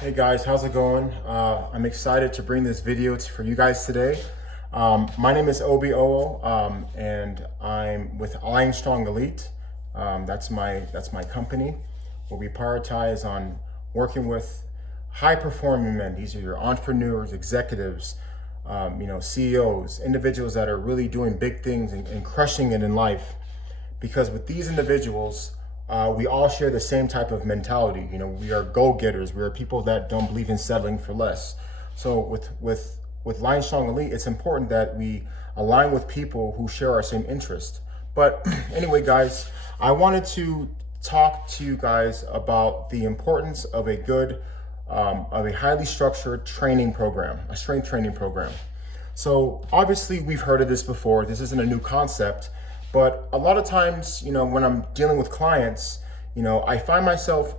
Hey guys, how's it going? I'm excited to bring this video for you guys today. My name is Obi Oo, and I'm with Lion Strong Elite. That's my company, where we prioritize on working with high performing men. These are your entrepreneurs, executives, CEOs, individuals that are really doing big things and crushing it in life. Because with these individuals, we all share the same type of mentality. We are go-getters. We are people that don't believe in settling for less. So with Lion Strong Elite, it's important that we align with people who share our same interest. But anyway, guys, I wanted to talk to you guys about the importance of a highly structured training program, a strength training program. So obviously we've heard of this before. This isn't a new concept, but a lot of times, when I'm dealing with clients, I find myself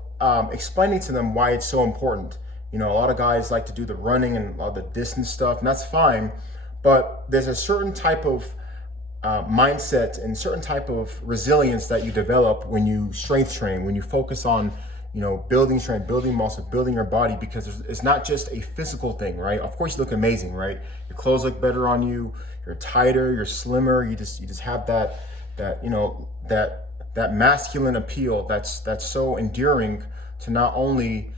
explaining to them why it's so important. A lot of guys like to do the running and all the distance stuff, and that's fine. But there's a certain type of mindset and certain type of resilience that you develop when you strength train, when you focus on building strength, building muscle, building your body, because it's not just a physical thing, right? Of course you look amazing, right? Your clothes look better on you, you're tighter, you're slimmer, you just have that masculine appeal that's so endearing to not only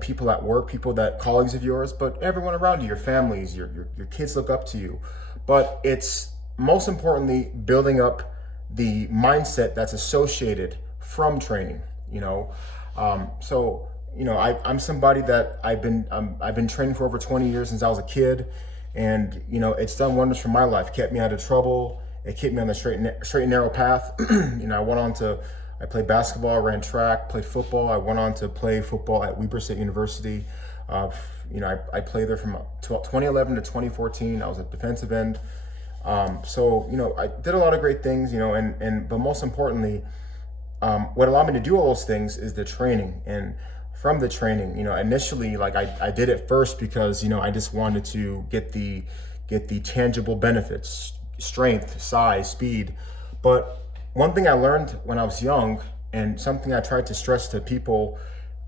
people at work, colleagues of yours, but everyone around you, your families, your kids look up to you. But it's most importantly building up the mindset that's associated from training. I'm somebody that I've been training for over 20 years since I was a kid, and it's done wonders for my life. Kept me out of trouble. It kept me on the straight and narrow path. I played basketball, ran track, played football. I went on to play football at Weber State University. I played there from 2011 to 2014. I was a defensive end. I did a lot of great things, but most importantly, what allowed me to do all those things is the training. And from the training, initially, I did it first because, I just wanted to get the tangible benefits, strength, size, speed. But one thing I learned when I was young, and something I tried to stress to people,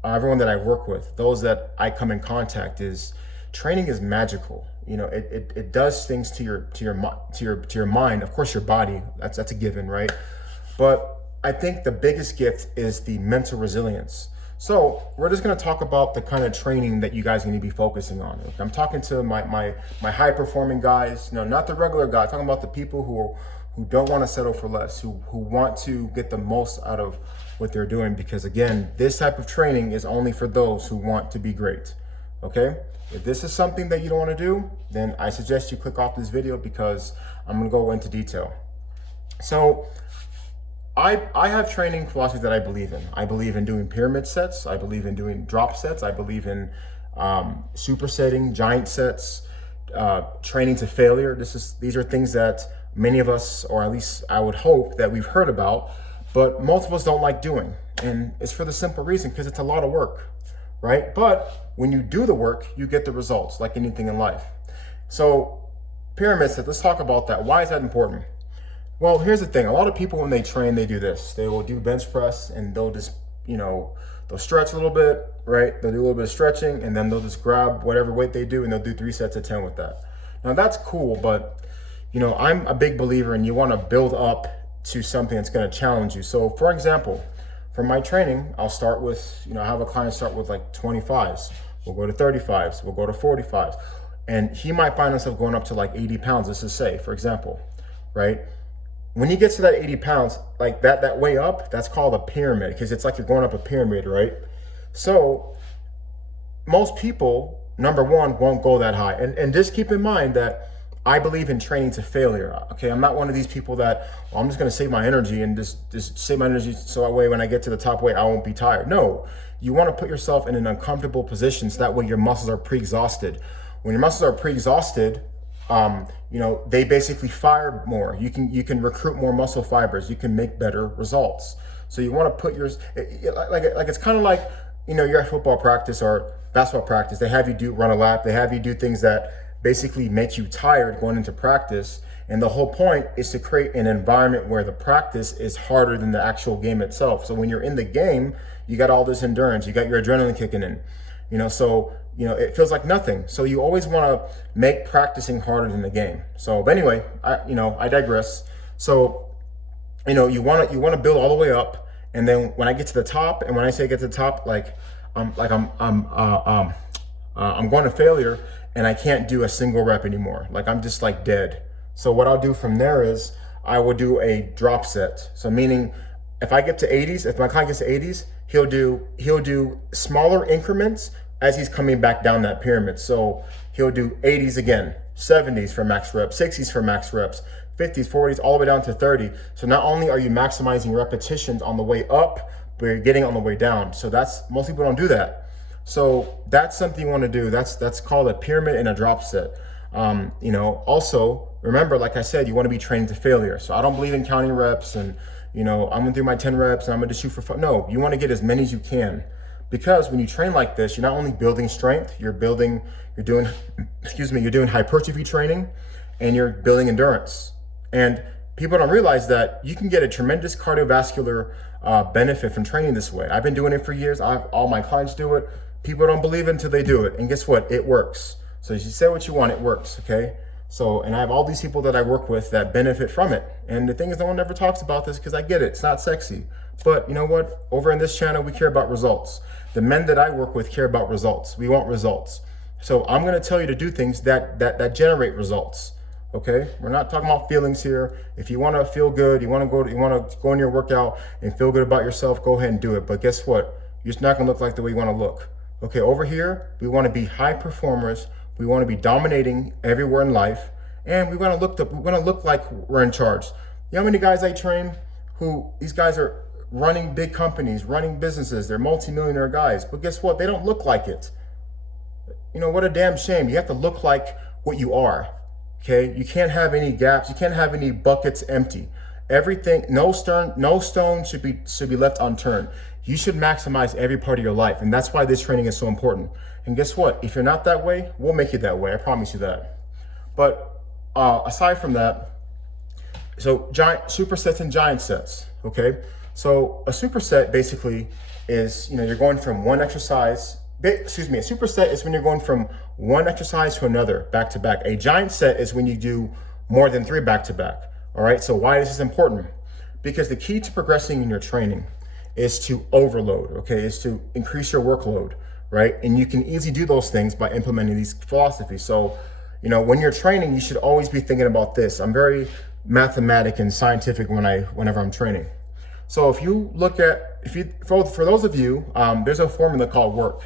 everyone that I work with, those that I come in contact, is training is magical. It does things to your mind, of course, your body. That's a given, right? But I think the biggest gift is the mental resilience. So we're just going to talk about the kind of training that you guys need to be focusing on. I'm talking to my high performing guys, not the regular guy. I'm talking about the people who don't want to settle for less, who want to get the most out of what they're doing. Because again, this type of training is only for those who want to be great. Okay? If this is something that you don't want to do, then I suggest you click off this video, because I'm going to go into detail. So I have training philosophy that I believe in. I believe in doing pyramid sets. I believe in doing drop sets. I believe in supersetting, giant sets, training to failure. These are things that many of us, or at least I would hope that we've heard about, but most of us don't like doing. And it's for the simple reason, because it's a lot of work, right? But when you do the work, you get the results, like anything in life. So pyramid sets, let's talk about that. Why is that important? Well, here's the thing. A lot of people, when they train, they do this. They will do bench press, and they'll just, they'll stretch a little bit, right? They'll do a little bit of stretching, and then they'll just grab whatever weight they do, and they'll do 3 sets of 10 with that. Now, that's cool, but, I'm a big believer, and you want to build up to something that's going to challenge you. So, for example, for my training, I'll start with, I have a client start with like 25s. We'll go to 35s. We'll go to 45s. And he might find himself going up to like 80 pounds, let's just say, for example, right? When he gets to that 80 pounds, like that way up, that's called a pyramid, because it's like you're going up a pyramid, right? So most people, number one, won't go that high. And just keep in mind that I believe in training to failure. Okay, I'm not one of these people that, well, I'm just going to save my energy and just save my energy so that way when I get to the top weight, I won't be tired. No, you want to put yourself in an uncomfortable position so that way your muscles are pre-exhausted. When your muscles are pre-exhausted, they basically fire more. You can recruit more muscle fibers. You can make better results. So you want to put yours like it's kind of like, you're at football practice or basketball practice. They have you run a lap. They have you do things that basically make you tired going into practice. And the whole point is to create an environment where the practice is harder than the actual game itself. So when you're in the game, you got all this endurance. You got your adrenaline kicking in. So, it feels like nothing. So you always want to make practicing harder than the game. So, but anyway, I digress. So, you want to build all the way up. And then when I get to the top, and when I say get to the top, I'm going to failure and I can't do a single rep anymore. Like I'm just like dead. So what I'll do from there is I will do a drop set. So meaning if I get to 80s, if my client gets to 80s, he'll do smaller increments as he's coming back down that pyramid. So he'll do 80s again, 70s for max reps, 60s for max reps, 50s, 40s, all the way down to 30. So not only are you maximizing repetitions on the way up, but you're getting on the way down. So most people don't do that. So that's something you want to do. That's called a pyramid and a drop set. Also remember, like I said, you want to be trained to failure. So I don't believe in counting reps and, I'm going to do my 10 reps and I'm going to shoot for fun. No, you want to get as many as you can, because when you train like this, you're not only building strength, you're doing hypertrophy training, and you're building endurance. And people don't realize that you can get a tremendous cardiovascular benefit from training this way. I've been doing it for years. All my clients do it. People don't believe it until they do it. And guess what? It works. So you say what you want, it works, okay? So, and I have all these people that I work with that benefit from it. And the thing is, no one ever talks about this because I get it. It's not sexy. But you know what? Over in this channel, we care about results. The men that I work with care about results. We want results. So I'm going to tell you to do things that generate results. Okay, we're not talking about feelings here. If you want to feel good, you want to go in your workout and feel good about yourself, go ahead and do it. But guess what? You're just not going to look like the way you want to look. Okay, over here, we want to be high performers. We want to be dominating everywhere in life, and we want to look like we're in charge. You know how many guys I train these guys are running big companies, running businesses. They're multimillionaire guys, but guess what? They don't look like it. What a damn shame. You have to look like what you are. Okay, you can't have any gaps. You can't have any buckets empty. Everything, no stone should be left unturned. You should maximize every part of your life, and that's why this training is so important. And guess what? If you're not that way, we'll make you that way. I promise you that. But aside from that, so giant supersets and giant sets. Okay, so a superset basically is you're going from one exercise. A superset is when you're going from one exercise to another, back to back. A giant set is when you do more than 3 back to back. All right, so why is this important? Because the key to progressing in your training is to overload, okay? Is to increase your workload, right? And you can easily do those things by implementing these philosophies. So, when you're training, you should always be thinking about this. I'm very mathematic and scientific whenever I'm training. So if you look at, for those of you, there's a formula called work.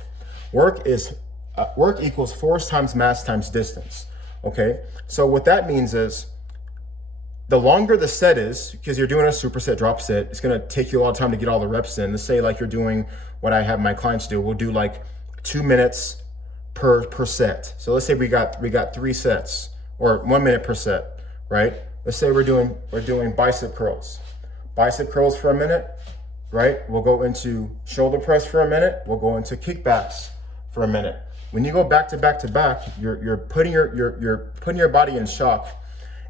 Work equals force times mass times distance. Okay, so what that means is the longer the set is, because you're doing a superset drop set, it's going to take you a lot of time to get all the reps in. Let's say like you're doing what I have my clients do. We'll do like 2 minutes per set. So let's say we got 3 sets, or 1 minute per set, right? Let's say we're doing bicep curls. Bicep curls for a minute, right? We'll go into shoulder press for a minute. We'll go into kickbacks for a minute. When you go back to back to back, you're putting your body in shock,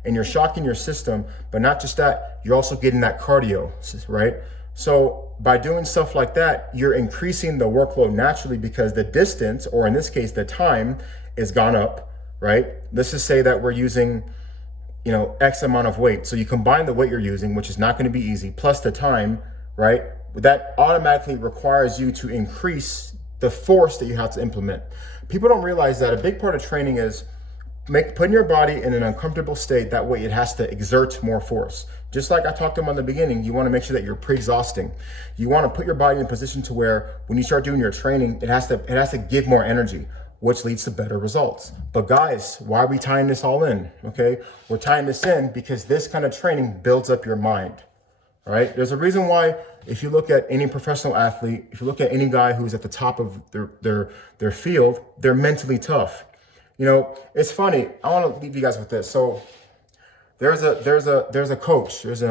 and you're shocking your system. But not just that, you're also getting that cardio, right? So by doing stuff like that, you're increasing the workload naturally, because the distance, or in this case, the time, is gone up, right? Let's just say that we're using, X amount of weight. So you combine the weight you're using, which is not going to be easy, plus the time, right? That automatically requires you to increase the force that you have to implement. People don't realize that a big part of training is putting your body in an uncomfortable state. That way it has to exert more force. Just like I talked to them in the beginning, you want to make sure that you're pre-exhausting. You want to put your body in a position to where when you start doing your training, it has to give more energy, which leads to better results. But guys, why are we tying this all in? Okay, we're tying this in because this kind of training builds up your mind. All right, there's a reason why, if you look at any professional athlete, if you look at any guy who's at the top of their field, they're mentally tough. It's funny. I want to leave you guys with this. So there's a coach. There's an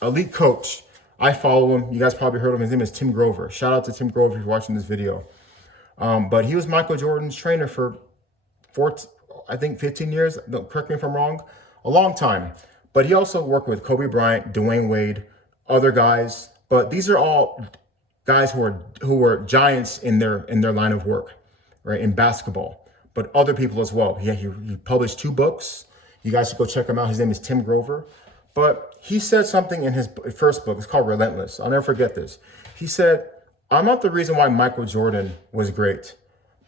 elite coach. I follow him. You guys probably heard of him. His name is Tim Grover. Shout out to Tim Grover if you're watching this video. But he was Michael Jordan's trainer for I think 15 years. Don't correct me if I'm wrong. A long time. But he also worked with Kobe Bryant, Dwayne Wade, other guys. But these are all guys who were giants in their line of work, right? In basketball, but other people as well. He published 2 books. You guys should go check him out. His name is Tim Grover. But he said something in his first book. It's called Relentless. I'll never forget this. He said, "I'm not the reason why Michael Jordan was great,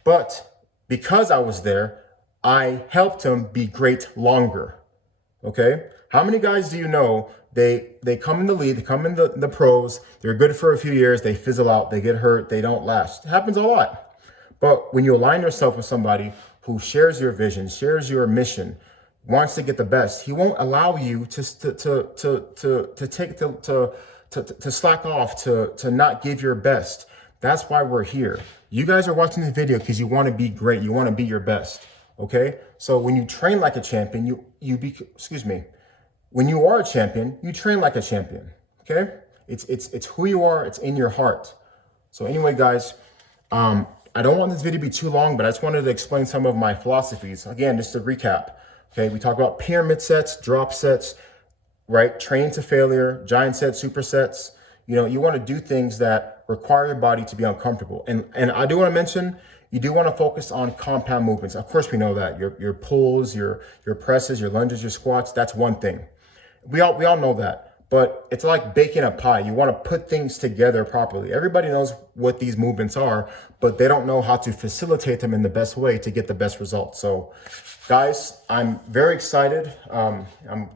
but because I was there, I helped him be great longer." Okay? How many guys do you know, they come in the league, they come in the pros, they're good for a few years, they fizzle out, they get hurt, they don't last. It happens a lot. But when you align yourself with somebody who shares your vision, shares your mission, wants to get the best, he won't allow you to slack off, to not give your best. That's why we're here. You guys are watching this video because you want to be great. You want to be your best. Okay? So when you train like a champion, when you are a champion, you train like a champion. Okay? It's who you are. It's in your heart. So anyway, guys, I don't want this video to be too long, but I just wanted to explain some of my philosophies. Again, just to recap. Okay, we talk about pyramid sets, drop sets, right? Train to failure, giant sets, supersets. You know, you want to do things that require your body to be uncomfortable. And I do want to mention, you do want to focus on compound movements. Of course, we know that your pulls, your presses, your lunges, your squats. That's one thing. We all know that. But it's like baking a pie. You want to put things together properly. Everybody knows what these movements are, but they don't know how to facilitate them in the best way to get the best results. So, guys, I'm very excited.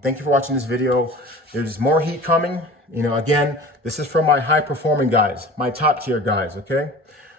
Thank you for watching this video. There's more heat coming. You know, again, this is from my high performing guys, my top tier guys, okay?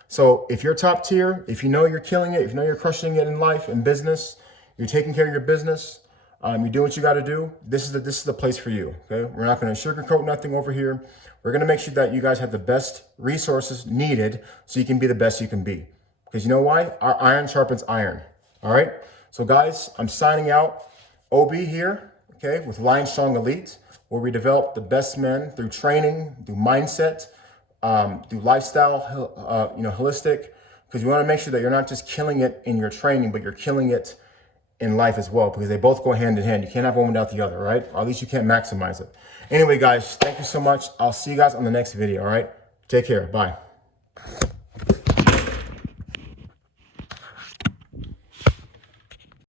So if you're top tier, if you know you're killing it, if you know you're crushing it in life, in business, you're taking care of your business, you're doing what you got to do, this is the place for you, okay? We're not going to sugarcoat nothing over here. We're going to make sure that you guys have the best resources needed so you can be the best you can be. Because you know why? Our iron sharpens iron, all right? So guys, I'm signing out. OB here, okay, with Lion Strong Elite, where we develop the best men through training, through mindset, through lifestyle, holistic, because you want to make sure that you're not just killing it in your training, but you're killing it in life as well, because they both go hand in hand. You can't have one without the other, right? Or at least you can't maximize it. Anyway, guys, thank you so much. I'll see you guys on the next video, all right? Take care. Bye.